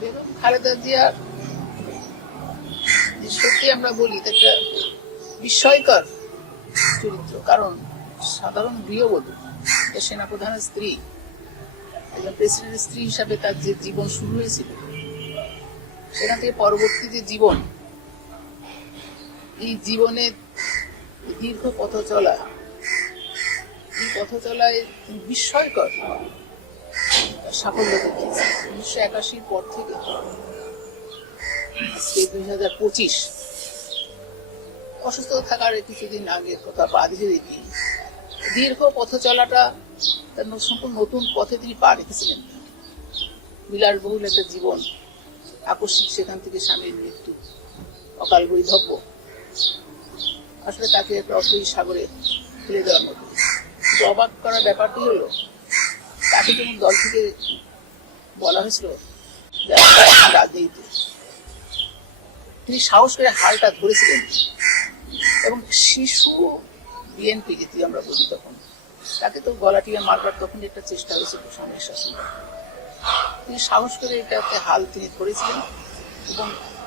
বেগম খালেদা জিয়ার সত্যি আমরা বলি একটা বিস্ময়কর চরিত্র। কারণ সাধারণ গৃহবধূ, সেনাপ্রধানের স্ত্রী, একজন প্রেসিডেন্টের স্ত্রী হিসাবে তার যে জীবন শুরু হয়েছিল, সেখান থেকে পরবর্তী যে জীবন, এই জীবনের দীর্ঘ পথ চলা, এই পথ চলায় বিস্ময়কর সাফল্য দেখিয়েছে। 1981 পর থেকে 2025 অসুস্থ থাকার কিছুদিন আগের কথা বাদ দিয়ে দিই, দীর্ঘ পথ চলাটা তার সম্পূর্ণ নতুন পথে তিনি পা রেখেছিলেন। বিলাসবহুল একটা জীবন, আকস্মিক সেখান থেকে স্বামীর মৃত্যু, অকাল বৈধব্য, আসলে তাকে একটা অথই সাগরে ফেলে দেওয়ার মতো। কিন্তু অবাক করার ব্যাপারটি হলো, তাকে যখন দল থেকে বলা হয়েছিল রাজনীতিতে, তিনি সাহস করে হালটা ধরেছিলেন এবং শিশু বিএনপি যেটি আমরা বলি, তখন তাকে তো গলা টিপে মারবার তখন একটা চেষ্টা হয়েছিল সামনের শাসন। তিনি সাহস করে এটাতে হাল তিনি ধরেছিলেন এবং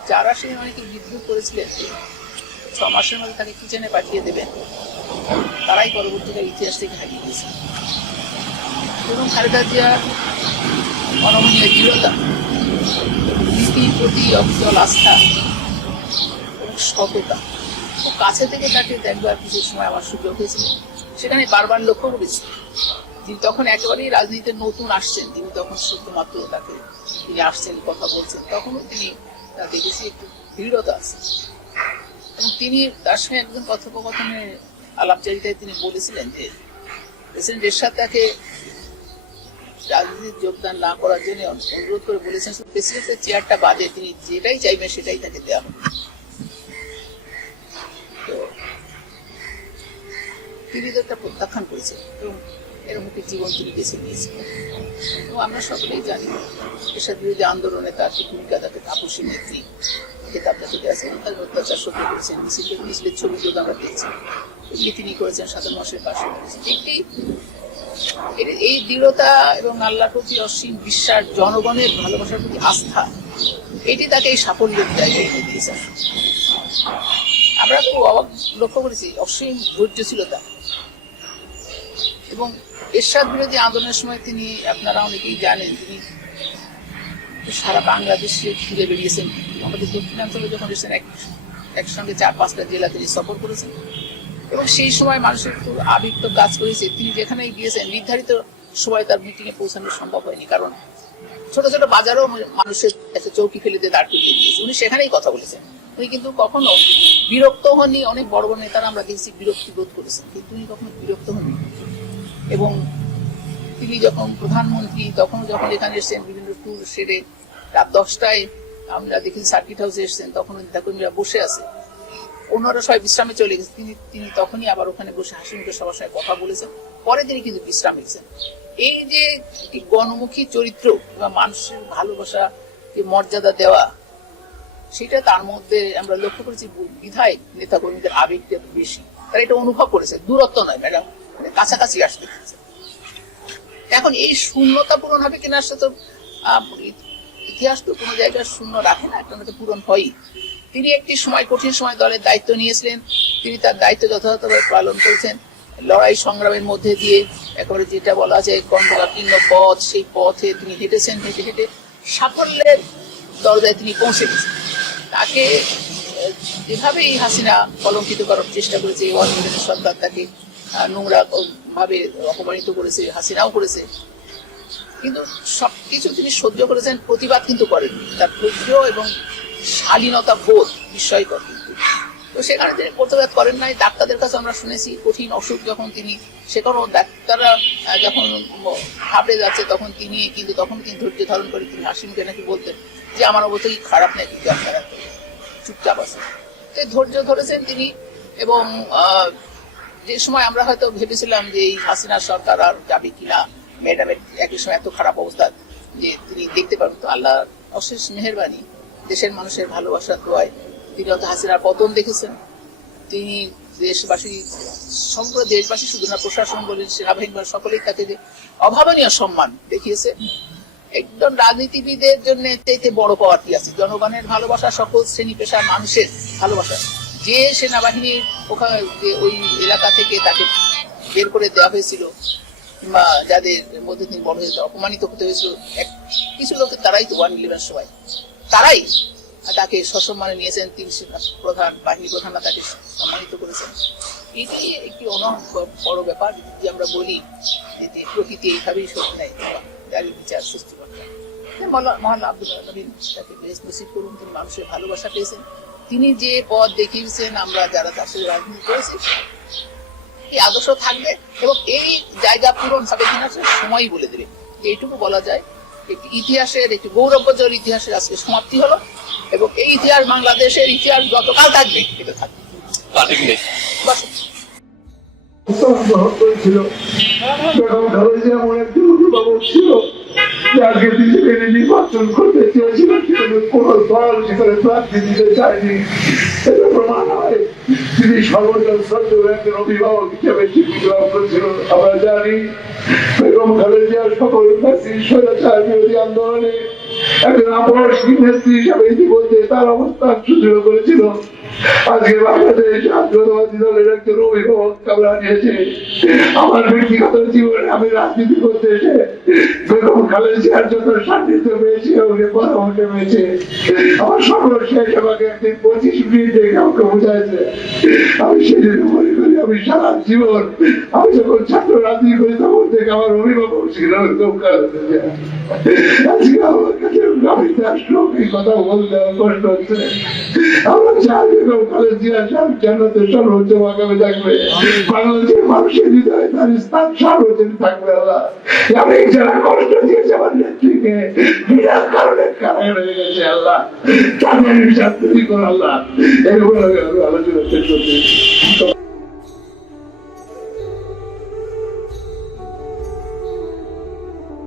যারা সেই অনেকে বিদ্রোহ করেছিলেন 6 মাসের মধ্যে তাকে কিচেনে পাঠিয়ে দেবেন, তারাই পরবর্তীকালে ইতিহাস থেকে হারিয়ে গেছে। এবং খালেদা জিয়ার অনমনীয় দৃঢ়তা, নীতির প্রতি অবিচল আস্থা এবং সততা, খুব কাছে থেকে তাকে দেখবার কিছু সময় আমার সুযোগ হয়েছিল। সেখানে বারবার লক্ষ্য করেছি, তিনি তখন একেবারেই রাজনীতিতে নতুন আসছেন, তিনি তখন শুধুমাত্র তাকে তিনি আসছেন, কথা বলছেন, তখনও তিনি দেখেছি একটু দৃঢ়তা আছে। এবং তিনি তার সঙ্গে একজন কথোপকথনে আলাপচারিতায় তিনি বলেছিলেন যে প্রেসিডেন্ট এরশাদ তাকে রাজনীতির যোগদান না করার জন্য অনুরোধ করে বলেছেন, প্রেসিডেন্টের চেয়ারটা বাদে তিনি যেটাই চাইবেন সেটাই তাকে দেওয়া হবে। তো তিনি তো একটা প্রত্যাখ্যান করেছেন এবং এরকম একটি জীবন তিনি বেছে নিয়েছেন। এবং আমরা সকলেই জানি এরশাদ বিরোধী আন্দোলনে তার ভূমিকা, তাকে তাপসী নেত্রী খেতাব তাকে দেওয়া আছে, তার অত্যাচার সহ্য করেছেন, মিছিলের ছবি যোগ আমরা পেয়েছি, এগুলি তিনি করেছেন, সাধারণ মানুষের পাশে করেছেন। এই দৃঢ়তা এবং আল্লাহর প্রতি অসীম বিশ্বাস, জনগণের ভালোবাসার প্রতি আস্থা, এটি তাকে এই সাফল্যের জায়গায় এনে দিয়েছে। আমরা খুব অবাক লক্ষ্য করেছি, অসীম ধৈর্য ছিল তার। এবং এরশাদ বিরোধী আন্দোলনের সময় তিনি, আপনারা অনেকেই জানেন, তিনি সারা বাংলাদেশে ঘুরে বেরিয়েছেন। আমাদের দক্ষিণাঞ্চলে যখন এসেছেন একসঙ্গে 4-5টা জেলা তিনি সফর করেছেন এবং সেই সময় মানুষের খুব আবেগ কাজ করেছে। তিনি যেখানেই গিয়েছেন নির্ধারিত সময় তার মিটিংয়ে পৌঁছানো সম্ভব হয়নি, কারণ ছোট ছোট বাজারেও মানুষের একটা চৌকি ফেলে দিয়ে দাঁড় করিয়ে দিয়েছে, উনি সেখানেই কথা বলেছেন। উনি কিন্তু কখনো বিরক্ত হননি। অনেক বড় বড় নেতারা আমরা দেখছি বিরক্তি বোধ করেছেন, কিন্তু উনি কখনো বিরক্ত হননি। এবং তিনি যখন প্রধানমন্ত্রী, তখন যখন এখানে এসেছেন বিভিন্ন ট্যুর সেরে রাত 10টায় আমরা দেখেছি সার্কিট হাউসে এসেছেন, তখন নেতাকর্মীরা বসে আছে, অন্যরা সবাই বিশ্রামে চলে গেছে, তিনি তখনই আবার ওখানে বসে হাসি মুখে সবার সঙ্গে কথা বলেছেন। পরে তিনি কিন্তু বিশ্রামে গেছেন। এই যে গণমুখী চরিত্র বা মানুষের ভালোবাসাকে মর্যাদা দেওয়া, সেটা তার মধ্যে আমরা লক্ষ্য করেছি। বিধায় নেতাকর্মীদের আবেগটা বেশি, তারা এটা অনুভব করেছে, দূরত্ব নয় ম্যাডাম, মানে কাছাকাছি আসতে। এখন এই শূন্যতা পূরণ হবে কিনা, সে তো ইতিহাস তো কোনো জায়গায় শূন্য রাখে না, একটা তো পূরণ হয়ই। তিনি একটি সময়, কঠিন সময় দলের দায়িত্ব নিয়েছিলেন, তিনি তার দায়িত্ব যথাযথভাবে পালন করেছেন। লড়াই সংগ্রামের মধ্যে দিয়ে একেবারে যেটা বলা যায় গণ্ডাকীর্ণ পথ, সেই পথে তিনি হেঁটেছেন, হেঁটে হেঁটে সাফল্যের দরজায় তিনি পৌঁছে গেছেন। তাকে যেভাবেই হাসিনা কলঙ্কিত করার চেষ্টা করেছে, অনির্বাচিত সরকার তাকে নোংরা ভাবে অপমানিত করেছে, হাসিনাও করেছে, কিন্তু সবকিছু তিনি সহ্য করেছেন, প্রতিবাদ কিন্তু করেননি। তার ধৈর্য এবং শালীনতা বোধ বিস্ময়কর। কিন্তু তো সেখানে তিনি প্রতিবাদ করেন নাই। ডাক্তারদের কাছে আমরা শুনেছি কঠিন অসুখ যখন তিনি, সেখানেও ডাক্তাররা যখন ঘাবড়ে যাচ্ছে তখন তিনি ধৈর্য ধারণ করে তিনি হাসি মুখে নাকি বলতেন যে আমার অবস্থা কি খারাপ নাকি, ডাক্তার চুপচাপ আছে। ধৈর্য ধরেছেন তিনি। এবং যে সময় আমরা হয়তো ভেবেছিলাম যে এই হাসিনা সরকার আর যাবে কিনা, ম্যাডামের একই সময় এত খারাপ অবস্থা যে তিনি দেখতে পারবেন, তো আল্লাহ অশেষ মেহেরবানি, দেশের মানুষের ভালোবাসার দোয়ায় তিনি হয়তো হাসিনার পতন দেখেছেন। তিনি দেশবাসী, সমগ্র দেশবাসী শুধু না, প্রশাসন বলেন, সেনাবাহিনী বলেন, সকলেই তাকে যে অভাবনীয় সম্মান দেখিয়েছে একদম রাজনীতিবিদের জন্য চাইতে বড় পাওয়ার কি আছে? জনগণের ভালোবাসা, সকল শ্রেণী পেশার মানুষের ভালোবাসা। যে সেনাবাহিনীর ওখানে ওই এলাকা থেকে তাকে বের করে দেওয়া হয়েছিল, কিংবা যাদের মধ্যে তিনি বড় হয়েছে অপমানিত হতে হয়েছিল, কিছু লোকের তারাই তো 1/11 সবাই তারাই তাকে সসম্মানে নিয়েছেন। তিনি প্রধান বাহিনী প্রধানরা তাকে সম্মানিত করেছেন। এটি একটি বড় ব্যাপার। যদি আমরা বলি যে প্রকৃতি এইভাবেই সত্যি নেয়, জারি বিচার সৃষ্টিকর্তা মহান আব্দুল নবীন তাকে বেশ নসিব করুন। তিনি মানুষের ভালোবাসা পেয়েছেন। তিনি যে পথ দেখিয়েছেন, আমরা যারা তার সাথে রাজনীতি করেছি, এই আদর্শ থাকবে এবং এই জায়গা পূরণ হবে কিনা সময় বলে দেবে। এইটুকু বলা যায়, একটি ইতিহাসের, একটি গৌরবোজ্জ্বল ইতিহাসের আজকে সমাপ্তি হলো এবং এই ইতিহাস বাংলাদেশের ইতিহাস যতকাল থাকবে এটা থাকবে। ছিল বেগম খালেদা এমন একজন অভিভাবক ছিল যাকে তিনি নির্বাচন করতে চেয়েছিলেন, কিন্তু কোন দল সেখানে প্রার্থী দিতে চায়নি। এটা প্রমাণ হয় তিনি সর্বজন শ্রদ্ধেয় একজন অভিভাবক হিসেবে স্বীকৃতি লাভ করেছিল। আমরা জানি বেগম খালেদা সকল স্বৈরাচার বিরোধী আন্দোলনে একজন আপসহীন নেত্রী হিসাবে ইতিমধ্যে তার অবস্থান সুদৃঢ় করেছিল। আজকে বাংলাদেশ জাতীয়তাবাদী দলের একজন অভিভাবক আমরা নিয়েছে। আমার ব্যক্তিগত জীবনে আমি রাজনীতি করতে এসে বেগম খালেদা যত সান্নিধ্য পেয়েছি ওকে পরামর্শ পেয়েছে। আমার সর্বশেষ আমাকে একদিন 25 মিনিট দেখে আমাকে বোঝাইছে। আমি সেই জন্য মনে করি আমি সারা জীবন, আমি যখন ছাত্র রাজনীতি করি তখন থেকে আমার অভিভাবক ছিল বেগম খালেদা। আজকে আমার কাছে আমি তার সঙ্গে কথা বলতে আমার কষ্ট হচ্ছে। আমরা চাই বেগম খালেদা জান্নাতের সর্বোচ্চ মাকামে থাকবে, বাংলাদেশের মানুষের হৃদয়ে তার স্থান সর্বোচ্চ থাকবে। আল্লাহ আমি যারা কষ্ট দিয়েছে আমার নেত্রীকে বিরাট কারণে কারাগারে হয়ে গেছে, আল্লাহ তাদের শান্তি করো। আল্লাহ এগুলো আলোচনা শেষ করতে